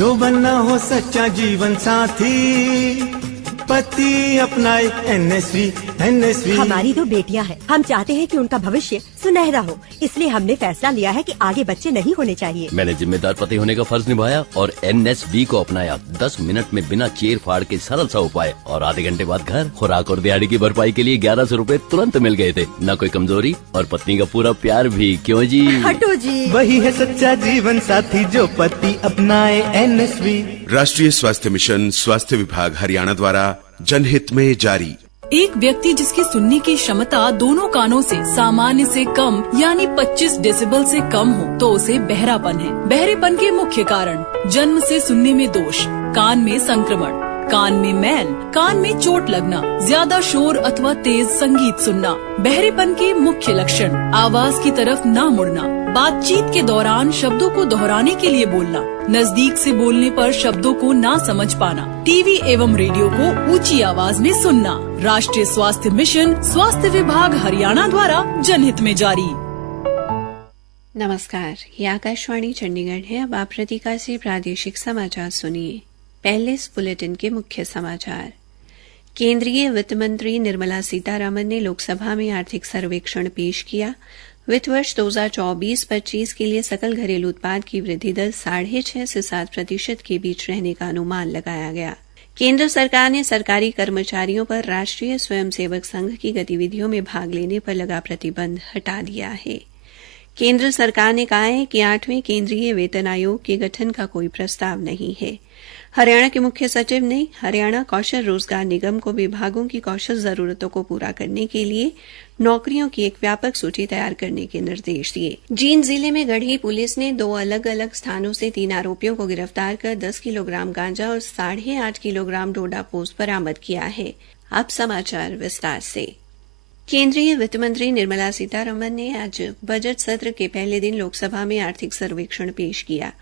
जो बनना हो सच्चा जीवन साथी, पति अपनाए एनएसवी। हमारी 2 बेटियां हैं, हम चाहते हैं कि उनका भविष्य सुनहरा हो, इसलिए हमने फैसला लिया है कि आगे बच्चे नहीं होने चाहिए। मैंने जिम्मेदार पति होने का फर्ज निभाया और एनएसवी को अपनाया। 10 मिनट में बिना चीर फाड़ के सरल सा उपाय और आधे घंटे बाद घर। खुराक और दिहाड़ी की भरपाई के लिए 1100 रूपए तुरंत मिल गए थे। न कोई कमजोरी और पत्नी का पूरा प्यार भी। क्यों जी? हटो जी। वही है सच्चा जीवन साथी जो पति अपनाए एनएसवी। राष्ट्रीय स्वास्थ्य मिशन, स्वास्थ्य विभाग हरियाणा द्वारा जनहित में जारी। एक व्यक्ति जिसकी सुनने की क्षमता दोनों कानों से सामान्य से कम यानी 25 डेसिबल से कम हो तो उसे बहरापन है। बहरेपन के मुख्य कारण: जन्म से सुनने में दोष, कान में संक्रमण, कान में मैल, कान में चोट लगना, ज्यादा शोर अथवा तेज संगीत सुनना। बहरेपन के मुख्य लक्षण: आवाज की तरफ ना मुड़ना, बातचीत के दौरान शब्दों को दोहराने के लिए बोलना, नजदीक से बोलने पर शब्दों को ना समझ पाना, टीवी एवं रेडियो को ऊंची आवाज में सुनना। राष्ट्रीय स्वास्थ्य मिशन, स्वास्थ्य विभाग हरियाणा द्वारा जनहित में जारी। नमस्कार, ये आकाशवाणी चंडीगढ़ है। अब आप प्रतिका से प्रादेशिक समाचार सुनिए। पहले इस बुलेटिन के मुख्य समाचार। केंद्रीय वित्त मंत्री निर्मला सीतारमण ने लोकसभा में आर्थिक सर्वेक्षण पेश किया। वित्त वर्ष 2024-25 के लिए सकल घरेलू उत्पाद की वृद्धि दर 6.5 से 7% के बीच रहने का अनुमान लगाया गया। केंद्र सरकार ने सरकारी कर्मचारियों पर राष्ट्रीय स्वयंसेवक संघ की गतिविधियों में भाग लेने पर लगा प्रतिबंध हटा दिया है। केंद्र सरकार ने कहा है कि 8वें केंद्रीय वेतन आयोग के गठन का कोई प्रस्ताव नहीं है। हरियाणा के मुख्य सचिव ने हरियाणा कौशल रोजगार निगम को विभागों की कौशल जरूरतों को पूरा करने के लिए नौकरियों की एक व्यापक सूची तैयार करने के निर्देश दिए। जींद जिले में गढ़ी पुलिस ने 2 अलग अलग स्थानों से 3 आरोपियों को गिरफ्तार कर 10 किलोग्राम गांजा और 8.5 किलोग्राम डोडा पोस्त बरामद किया है। अब समाचार विस्तार से। केंद्रीय वित्त मंत्री निर्मला सीतारमण ने आज बजट सत्र के पहले दिन लोकसभा में आर्थिक सर्वेक्षण पेश किया।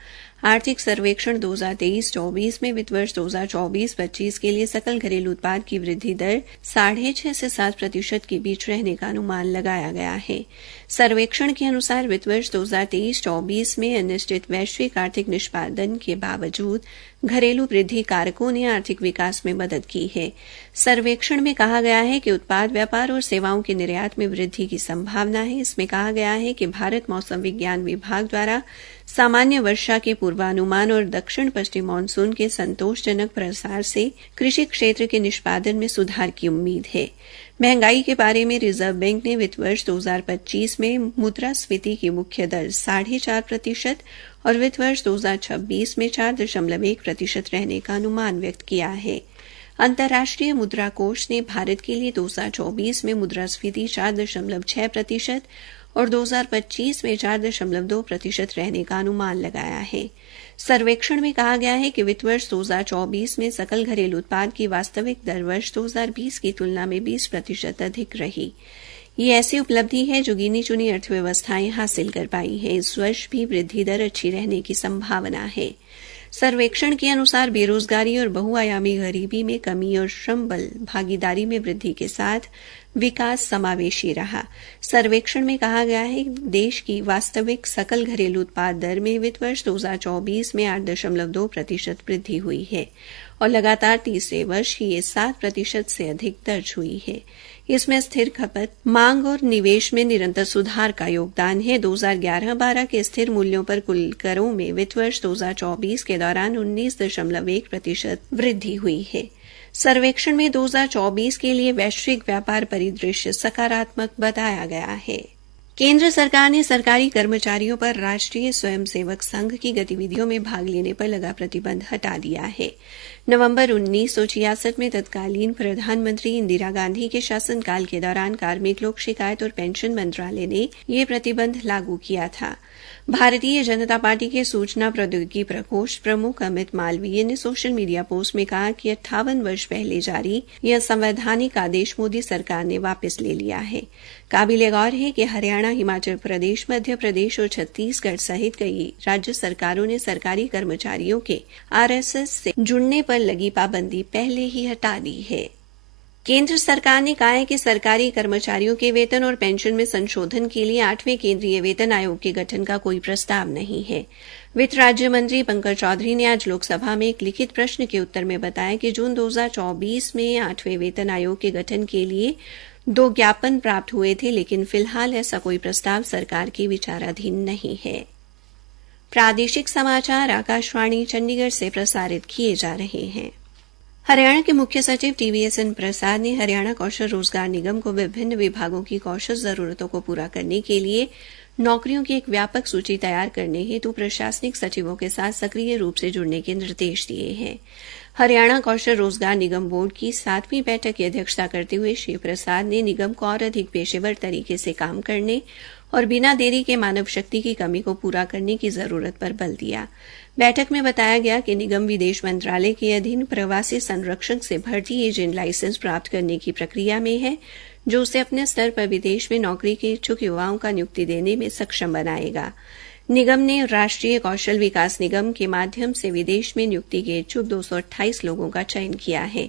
आर्थिक सर्वेक्षण 2023-24 में वित्त वर्ष 2024-25 के लिए सकल घरेलू उत्पाद की वृद्धि दर 6.5 से 7% के बीच रहने का अनुमान लगाया गया है। सर्वेक्षण के अनुसार वित्त वर्ष 2023-24 में अनिश्चित वैश्विक आर्थिक निष्पादन के बावजूद घरेलू वृद्धि कारकों ने आर्थिक विकास में मदद की है। सर्वेक्षण में कहा गया है कि उत्पाद व्यापार और सेवाओं के निर्यात में वृद्धि की संभावना है। इसमें कहा गया है कि भारत मौसम विज्ञान विभाग द्वारा सामान्य वर्षा के पूर्वानुमान और दक्षिण पश्चिम मानसून के संतोषजनक प्रसार से कृषि क्षेत्र के निष्पादन में सुधार की उम्मीद है। महंगाई के बारे में रिजर्व बैंक ने वित्त वर्ष 2025 में मुद्रास्फीति की मुख्य दर 4.5% और वित्त वर्ष 2026 में 4.1% रहने का अनुमान व्यक्त किया है। अंतर्राष्ट्रीय मुद्रा कोष ने भारत के लिए 2024 में मुद्रास्फीति 4.6% और 2025 में 4.2% रहने का अनुमान लगाया है। सर्वेक्षण में कहा गया है कि वित्त वर्ष 2024 में सकल घरेलू उत्पाद की वास्तविक दर वर्ष 2020 की तुलना में 20% अधिक रही। ये ऐसी उपलब्धि है जो गिनी चुनी अर्थव्यवस्थाएं हासिल कर पाई है। इस वर्ष भी वृद्धि दर अच्छी रहने की संभावना है। सर्वेक्षण के अनुसार बेरोजगारी और बहुआयामी गरीबी में कमी और श्रम बल भागीदारी में वृद्धि के साथ विकास समावेशी रहा। सर्वेक्षण में कहा गया है कि देश की वास्तविक सकल घरेलू उत्पाद दर में वित्त वर्ष 2024 में 8.2% वृद्धि हुई है और लगातार तीसरे वर्ष ये 7% से अधिक दर्ज हुई है। इसमें स्थिर खपत, मांग और निवेश में निरंतर सुधार का योगदान है। 2011-12 के स्थिर मूल्यों पर कुल करों में वित्त वर्ष 2024 के दौरान 19.1% वृद्धि हुई है। सर्वेक्षण में 2024 के लिए वैश्विक व्यापार परिदृश्य सकारात्मक बताया गया है। केंद्र सरकार ने सरकारी कर्मचारियों पर राष्ट्रीय स्वयंसेवक संघ की गतिविधियों में भाग लेने पर लगा प्रतिबंध हटा दिया है। नवंबर 1966 में तत्कालीन प्रधानमंत्री इंदिरा गांधी के शासनकाल के दौरान कार्मिक लोक शिकायत और पेंशन मंत्रालय ने यह प्रतिबंध लागू किया था। भारतीय जनता पार्टी के सूचना प्रौद्योगिकी प्रकोष्ठ प्रमुख अमित मालवीय ने सोशल मीडिया पोस्ट में कहा कि 58 वर्ष पहले जारी यह संवैधानिक आदेश मोदी सरकार ने वापस ले लिया है। काबिले गौर है कि हरियाणा, हिमाचल प्रदेश, मध्य प्रदेश और छत्तीसगढ़ सहित कई राज्य सरकारों ने सरकारी कर्मचारियों के आरएसएस से जुड़ने पर लगी पाबंदी पहले ही हटा दी है। केंद्र सरकार ने कहा है कि सरकारी कर्मचारियों के वेतन और पेंशन में संशोधन के लिए 8वें केंद्रीय वेतन आयोग के गठन का कोई प्रस्ताव नहीं है। वित्त राज्य मंत्री पंकज चौधरी ने आज लोकसभा में एक लिखित प्रश्न के उत्तर में बताया कि जून 2024 में 8वें वेतन आयोग के गठन के लिए 2 ज्ञापन प्राप्त हुए थे, लेकिन फिलहाल ऐसा कोई प्रस्ताव सरकार के विचाराधीन नहीं है। प्रादेशिक समाचार आकाशवाणी चंडीगढ़ से प्रसारित किए जा रहे हैं। हरियाणा के मुख्य सचिव TVSN प्रसाद ने हरियाणा कौशल रोजगार निगम को विभिन्न विभागों की कौशल जरूरतों को पूरा करने के लिए नौकरियों की एक व्यापक सूची तैयार करने हेतु प्रशासनिक सचिवों के साथ सक्रिय रूप से जुड़ने के निर्देश दिए हैं। हरियाणा कौशल रोजगार निगम बोर्ड की 7वीं बैठक की अध्यक्षता करते हुए श्री प्रसाद ने निगम को और अधिक पेशेवर तरीके से काम करने और बिना देरी के मानव शक्ति की कमी को पूरा करने की जरूरत पर बल दिया। बैठक में बताया गया कि निगम विदेश मंत्रालय के अधीन प्रवासी संरक्षक से भर्ती एजेंट लाइसेंस प्राप्त करने की प्रक्रिया में है, जो उसे अपने स्तर पर विदेश में नौकरी के इच्छुक युवाओं का नियुक्ति देने में सक्षम बनाएगा। निगम ने राष्ट्रीय कौशल विकास निगम के माध्यम से विदेश में नियुक्ति के इच्छुक 228 लोगों का चयन किया है।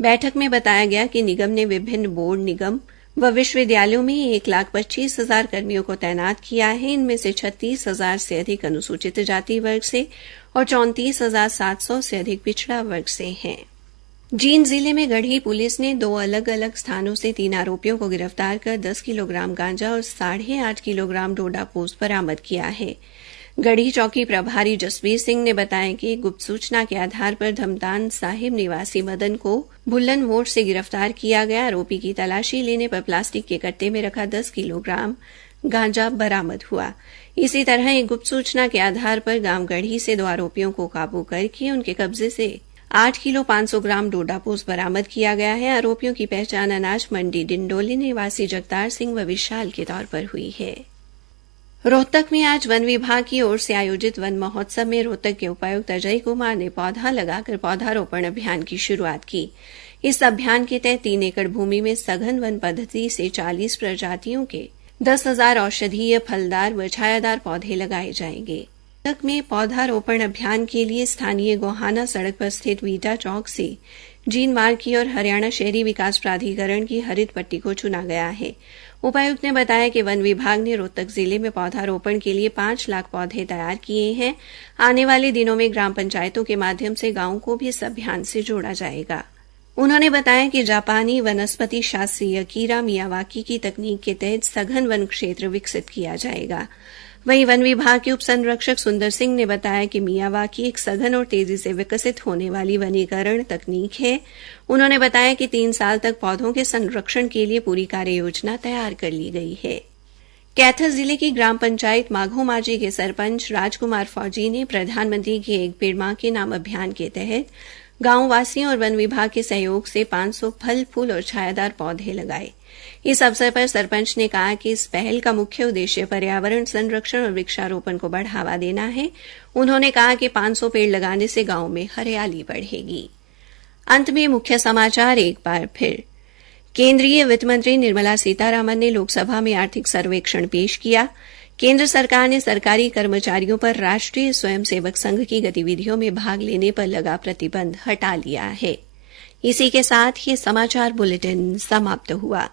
बैठक में बताया गया कि निगम ने विभिन्न बोर्ड, निगम व विश्वविद्यालयों में 1,25,000 कर्मियों को तैनात किया है। इनमें से 36,000 से अधिक अनुसूचित जाति वर्ग से और 34,700 से अधिक पिछड़ा वर्ग से हैं। जींद जिले में गढ़ी पुलिस ने 2 अलग अलग स्थानों से 3 आरोपियों को गिरफ्तार कर 10 किलोग्राम गांजा और 8.5 किलोग्राम डोडा पोस्त बरामद किया है। गढ़ी चौकी प्रभारी जसवीर सिंह ने बताया कि गुप्त सूचना के आधार पर धमदान साहिब निवासी मदन को बुल्लन मोड़ से गिरफ्तार किया गया। आरोपी की तलाशी लेने पर प्लास्टिक के कट्टे में रखा 10 किलोग्राम गांजा बरामद हुआ। इसी तरह एक गुप्त सूचना के आधार पर गांव गढ़ी से 2 आरोपियों को काबू करके उनके कब्जे से 8 किलो 500 ग्राम डोडा पोस्त बरामद किया गया है। आरोपियों की पहचान अनाज मंडी डिंडोली निवासी जगतार सिंह व विशाल के तौर पर हुई है। रोहतक में आज वन विभाग की ओर से आयोजित वन महोत्सव में रोहतक के उपायुक्त अजय कुमार ने पौधा लगाकर पौधारोपण अभियान की शुरुआत की। इस अभियान के तहत 3 एकड़ भूमि में सघन वन पद्धति से 40 प्रजातियों के 10,000 औषधीय, फलदार व छायादार पौधे लगाए जाएंगे। रोहतक में पौधारोपण अभियान के लिए स्थानीय गोहाना सड़क पर स्थित वीटा चौक से जीन मार्ग की और हरियाणा शहरी विकास प्राधिकरण की हरित पट्टी को चुना गया है। उपायुक्त ने बताया कि वन विभाग ने रोहतक जिले में पौधारोपण के लिए 5 लाख पौधे तैयार किए हैं। आने वाले दिनों में ग्राम पंचायतों के माध्यम से गांवों को भी इस अभियान से जोड़ा जाएगा। उन्होंने बताया कि जापानी वनस्पति शास्त्री अकीरा मियावाकी की तकनीक के तहत सघन वन क्षेत्र विकसित किया जाएगा। वहीं वन विभाग के उप संरक्षक सुंदर सिंह ने बताया कि मियावाकी एक सघन और तेजी से विकसित होने वाली वनीकरण तकनीक है। उन्होंने बताया कि 3 साल तक पौधों के संरक्षण के लिए पूरी कार्य योजना तैयार कर ली गई है। कैथल जिले की ग्राम पंचायत माघो माझी के सरपंच राजकुमार फौजी ने प्रधानमंत्री के एक पेड़ मां के नाम अभियान के तहत गांव वासियों और वन विभाग के सहयोग से 500 फल, फूल और छायादार पौधे लगाए। इस अवसर पर सरपंच ने कहा कि इस पहल का मुख्य उद्देश्य पर्यावरण संरक्षण और वृक्षारोपण को बढ़ावा देना है। उन्होंने कहा कि 500 पेड़ लगाने से गांव में हरियाली बढ़ेगी। अंत में मुख्य समाचार एक बार फिर। केंद्रीय वित्त मंत्री निर्मला सीतारामन ने लोकसभा में आर्थिक सर्वेक्षण पेश किया। केंद्र सरकार ने सरकारी कर्मचारियों पर राष्ट्रीय स्वयंसेवक संघ की गतिविधियों में भाग लेने पर लगा प्रतिबंध हटा लिया है। इसी के साथ ये समाचार बुलेटिन समाप्त हुआ।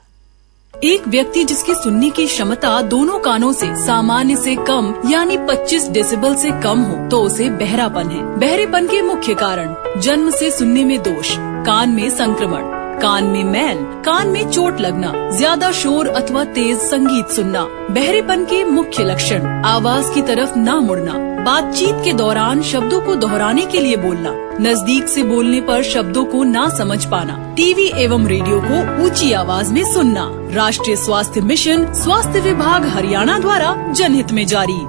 एक व्यक्ति जिसकी सुनने की क्षमता दोनों कानों से सामान्य से कम यानी 25 डेसिबल से कम हो तो उसे बहरापन है। बहरेपन के मुख्य कारण: जन्म से सुनने में दोष, कान में संक्रमण, कान में मैल, कान में चोट लगना, ज्यादा शोर अथवा तेज संगीत सुनना। बहरेपन के मुख्य लक्षण: आवाज की तरफ ना मुड़ना, बातचीत के दौरान शब्दों को दोहराने के लिए बोलना, नजदीक से बोलने पर शब्दों को ना समझ पाना, टीवी एवं रेडियो को ऊंची आवाज में सुनना। राष्ट्रीय स्वास्थ्य मिशन, स्वास्थ्य विभाग हरियाणा द्वारा जनहित में जारी।